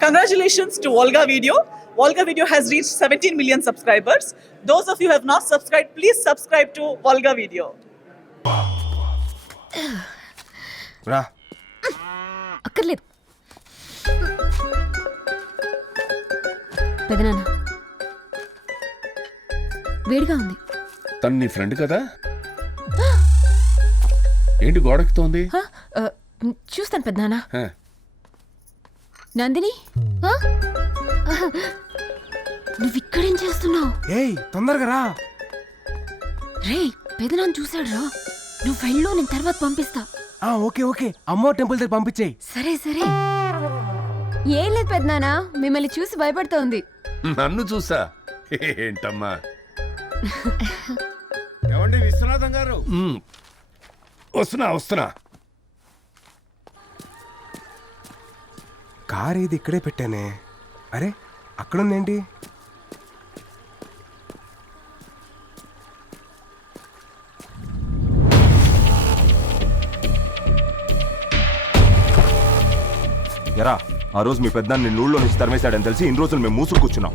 Congratulations to Volga Video. Volga Video has reached 17 million subscribers. Those of you who have not subscribed, please subscribe to Volga Video. రా అక్కర్లేదు. పెదనాన్న వేడిగా ఉంది. తను నీ friend కదా? ఏంటి గోడెక్కుతోంది? చూస్తాను పెదనాన్న. హ. నందిని, నువ్వు ఇక్కడేం చేస్తున్నావు? ఏయ్ తొందరగా రా. రే, పెదనాన్న చూసాడు రా. నువ్వు వెళ్ళు, నేను తర్వాత పంపిస్తా. ఓకే ఓకే, అమ్మో టెంపుల్ దగ్గర పంపించేయి. సరే సరే. ఏం లేదు పెదనాన్న, మిమ్మల్ని చూసి భయపడుతోంది. నన్ను చూసా? ఏంటమ్మా? ఏమండి విశ్వనాథం గారు? వస్తున్నా. కార్ ఇది ఇక్కడే పెట్టానే. అరే అక్కడుందేంటి? ఎరా, ఆ రోజు మీ పెద్ద నిన్ను ఊళ్ళో నుంచి తరిమేశాడని తెలిసి ఇన్ని రోజులు మేము మూసుకు కూర్చున్నాం.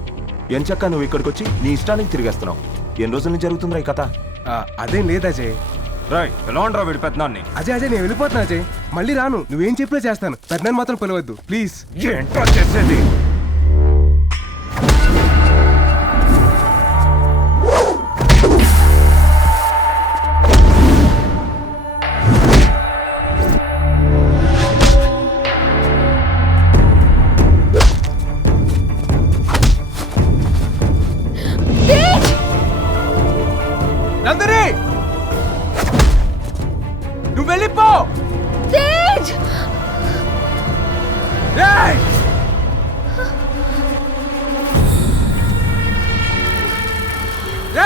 ఎంచక్క నువ్వు ఇక్కడికి వచ్చి నీ ఇష్టానికి తిరిగేస్తున్నావు. ఎన్ని రోజుల నుంచి జరుగుతుందిరా ఈ కథ? అదేం లేదు అజయ్. రాయ్ ఎలా ఉండరా వీడి పెద్దనాన్ని? అజయ్ నేను వెళ్ళిపోతున్నా అజయ్. మళ్ళీ రాను, నువ్వేం చెప్పినా చేస్తాను. పెద్దనాన్ని మాత్రం పిలవద్దు ప్లీజ్. ఏంట్రా చేసేది? నందిని నువ్వు వెళ్ళిపో. తేజ్! ఏయ్!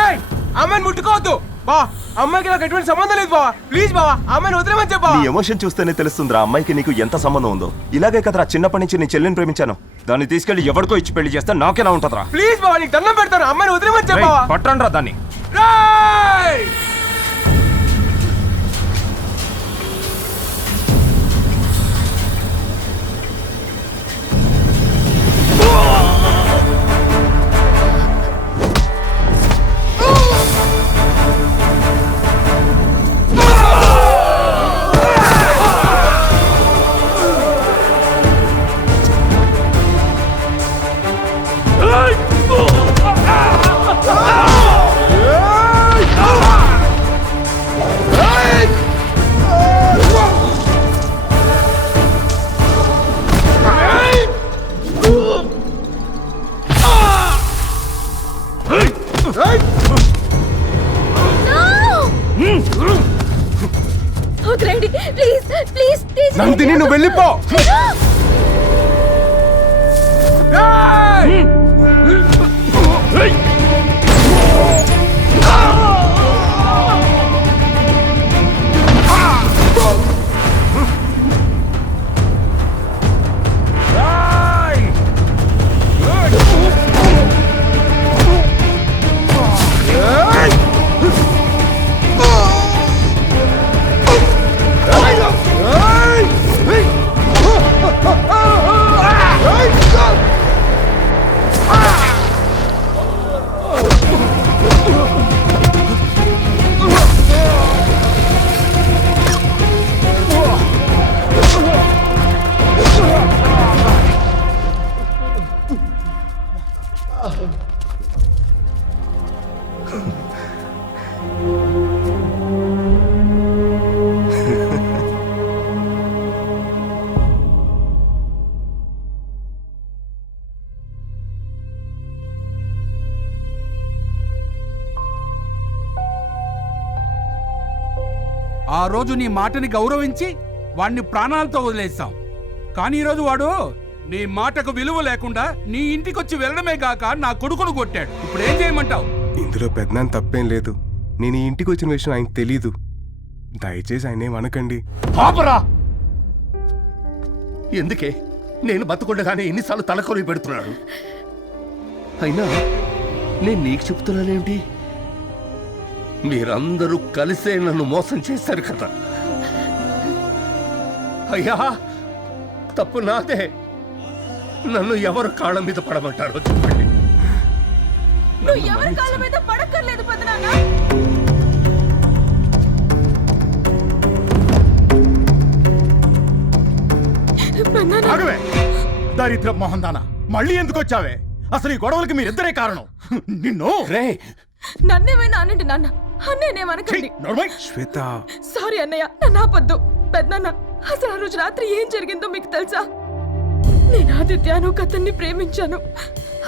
ఏయ్! అమ్మాయిని ముట్టుకోవద్దు బా. అమ్మాయికి నాకు ఎటువంటి సంబంధం లేదు బావా. ప్లీజ్ బావా, అమ్మాయిని వదిలేమని చెప్పా. నీ ఎమోషన్ చూస్తేనే తెలుస్తుందిరా అమ్మాయికి నీకు ఎంత సంబంధం ఉందో. ఇలాగే కదరా చిన్నప్పటి నుంచి నీ చెల్లిని ప్రేమించాను. దాన్ని తీసుకెళ్లి ఎవరికో ఇచ్చి పెళ్లి చేస్తే నాకేలా ఉంటుందిరా? ప్లీజ్ బావా, నీకు దండం పెడతాను. అమ్మాయిని వదిలేమని చెప్పా. పట్టండ్రా దాన్ని. రేయ్! వదిలేండి ప్లీజ్ ప్లీజ్ ప్లీజ్. నందిని నువ్వు వెళ్ళిపో. ఆ రోజు నీ మాటని గౌరవించి వాడిని ప్రాణాలతో వదిలేస్తాం. కానీ ఈరోజు వాడు నీ మాటకు విలువ లేకుండా నీ ఇంటికొచ్చి వెళ్ళడమే గాక నా కొడుకును కొట్టాడు. ఇప్పుడు ఏం చేయమంటావు? ఇందులో పెద్దనాన్న తప్పేం లేదు. నేను ఈ ఇంటికి వచ్చిన విషయం ఆయనకు తెలీదు. దయచేసి ఆయన ఏమనకండి. పాపరా! ఎందుకే నేను బతుకుండగానే ఎన్నిసార్లు తలకొరి పెడుతున్నాడు? అయినా నేను నీకు చెప్తున్నానేమిటి? మీరందరూ కలిసే నన్ను మోసం చేశారు కదా. అయ్యా, తప్పు నాదే. నన్ను ఎవరు కాళ్ళ మీద పడమంటారో చెప్పండి. నువ్వు ఎవరి కాళ్ళ మీద పడక్కర్లేదు పెదనాన్న. పెదనాన్న, ఆగవే దరిద్ర మోహందానా, మళ్ళీ ఎందుకు వచ్చావే? అసలు ఈ గొడవలకి మీరిద్దరే కారణం. నిన్ను రే నన్నేమైనా అనండి నాన్న, అన్నేనేమనకండి. నోర్మై. శ్వేత, సారీ అన్నయ్య, నన్ను ఆపొద్దు. పెద్దనాన్న, అసలు ఆ రోజు రాత్రి ఏం జరిగిందో మీకు తెలుసా? నేను ఆదిత్యను కథన్ని ప్రేమించాను.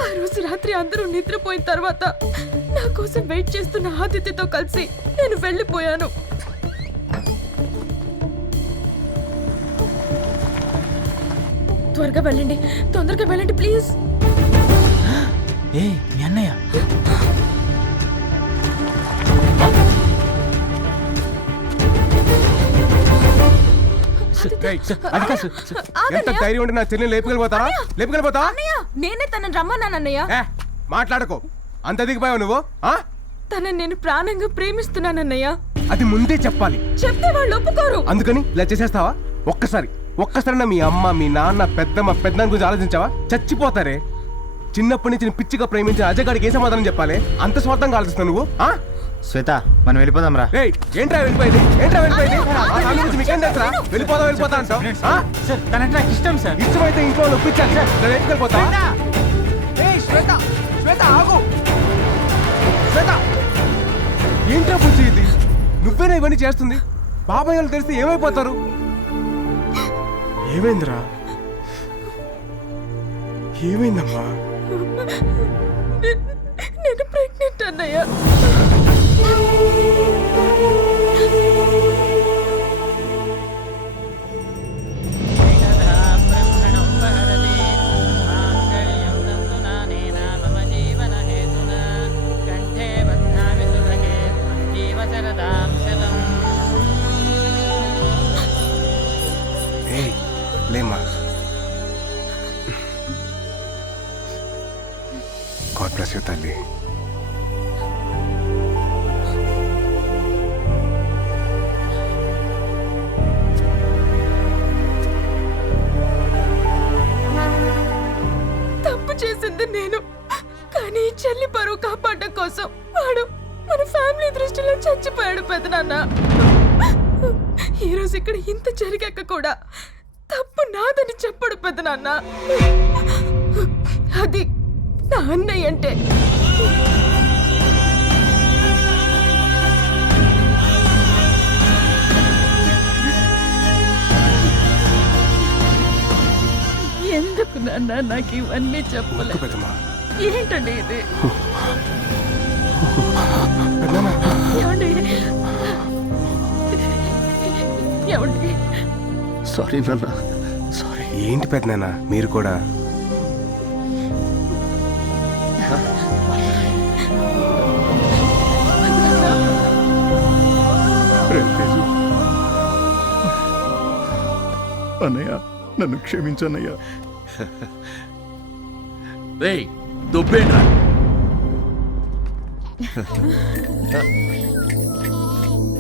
ఆ రోజు రాత్రి అందరూ నిద్రపోయిన తర్వాత నా కోసం వెయిట్ చేస్తున్న ఆదిత్యతో కలిసి నేను వెళ్ళిపోయాను. త్వరగా వెళ్ళండి, తొందరగా వెళ్ళండి ప్లీజ్. ఏ మీ అన్నయ్య ఎంత ధైర్యం ఉంటే నా చెల్లిని లేపుకెళ్ళిపోతావా? లేపుకెళ్ళిపోతావా? అన్నయ్య, నేనే తనని రమ్మన్నాను అన్నయ్య. ఏ, మాట్లాడకో. అంత దిగిపోయావు నువ్వు. ఆ? తనని నేను ప్రాణంగా ప్రేమిస్తున్నానన్నయ్య. అది ముందే చెప్పాలి. చెప్తే వాళ్ళు ఒప్పుకోరు. అందుకని ఇలా చేసేస్తావా? ఒక్కసారి మీ అమ్మ, మీ నాన్న, పెద్దమ్మ, పెద్దనాన్న గురించి ఆలోచించావా? చచ్చిపోతారే. చిన్నప్పటి నుంచి నేను పిచ్చిగా ప్రేమించిన అజయ్ గారికి ఏ సమాధానం చెప్పాలి? అంత స్వార్థంగా ఆలోచిస్తున్నావు నువ్వు. ఆ? శ్వేత, మనం వెళ్ళిపోదాం రా. ఏయ్, ఏంట్రా వెళ్ళిపోయింది? ఆ నాన్న గురించి మీకేం తెలుసా? వెళ్ళిపోతా అంటావు. ఆ? సార్ తనంటే నాకు ఇష్టం సార్. ఇష్టమైతే ఇంట్లో ఒప్పించాలి సార్. నేను వెళ్ళిపోతా. శ్వేత ఆగు. శ్వేత, ఏంట్రా బుజ్జి ఇది? నువ్వేనా ఇవన్నీ చేస్తుంది? బాబాయ్ వాళ్ళు తెలిస్తే ఏమైపోతారు? ఏమైందిరా? ఏమైందమ్మా? నేను ప్రెగ్నెంట్ అన్నయ్య. ఏయ్, లేమ్మా. గాడ్ బ్లెస్ యూ తల్లి. తప్పు చేసింది నేను, కానీ ఈ చెల్లి పరువు కాపాడడం కోసం వాడు మన ఫ్యామిలీ దృష్టిలో చచ్చిపోయాడు పెదనాన్న. ఈ రోజు ఇక్కడ ఇంత జరిగాక కూడా తప్పు నాదని చెప్పడు పెదనాన్న. అది నా అన్నయ్య అంటే. ఎందుకు నాన్న నాకు ఇవన్నీ చెప్పలేదు? పెద్దమ్మా, ఏంటండి ఇది? పెద్దనాన్న, ఏమండి? ఏమండి? సారీ నాన్న, సారీ. ఏంటి పెద్దనాన్న మీరు కూడా? అన్నయ్య, నన్ను క్షమించన్నయ్యా. రేయ్, దుబ్బేంట్రా?